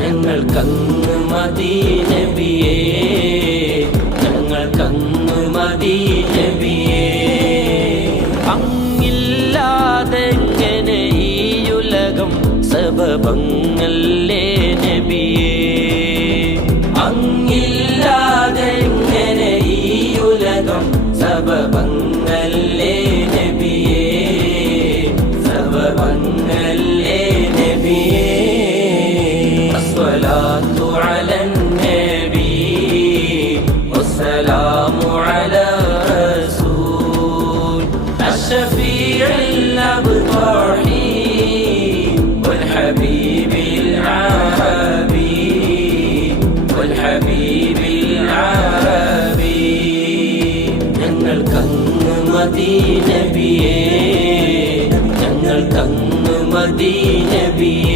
ഞങ്ങൾക്കങ്ങ് മദീനബിയേ, ഞങ്ങൾക്കങ്ങ് മദീനബിയേ. അങ്ങില്ലാതെങ്ങനെ ഈയുലകം സബബങ്ങല്ലേ നബിയേ, അങ്ങില്ലാതെങ്ങനെ ഈയുലകം സബബങ്ങല്ലേ നബിയേ, സബബങ്ങല്ലേ നബിയേ. അസ്സലാത്തു അലൻ നബി വസ്സലാമു അലാ റസൂൽ അഷ്ഫീഇൽ അബ്താഹി വൽ ഹബീബിൽ ആബി വൽ ഹബീബിൽ ആബി. ഞങ്ങൾക്കങ്ങ് മദീനബിയേ, ഞങ്ങൾക്കങ്ങ് മദീനബിയേ.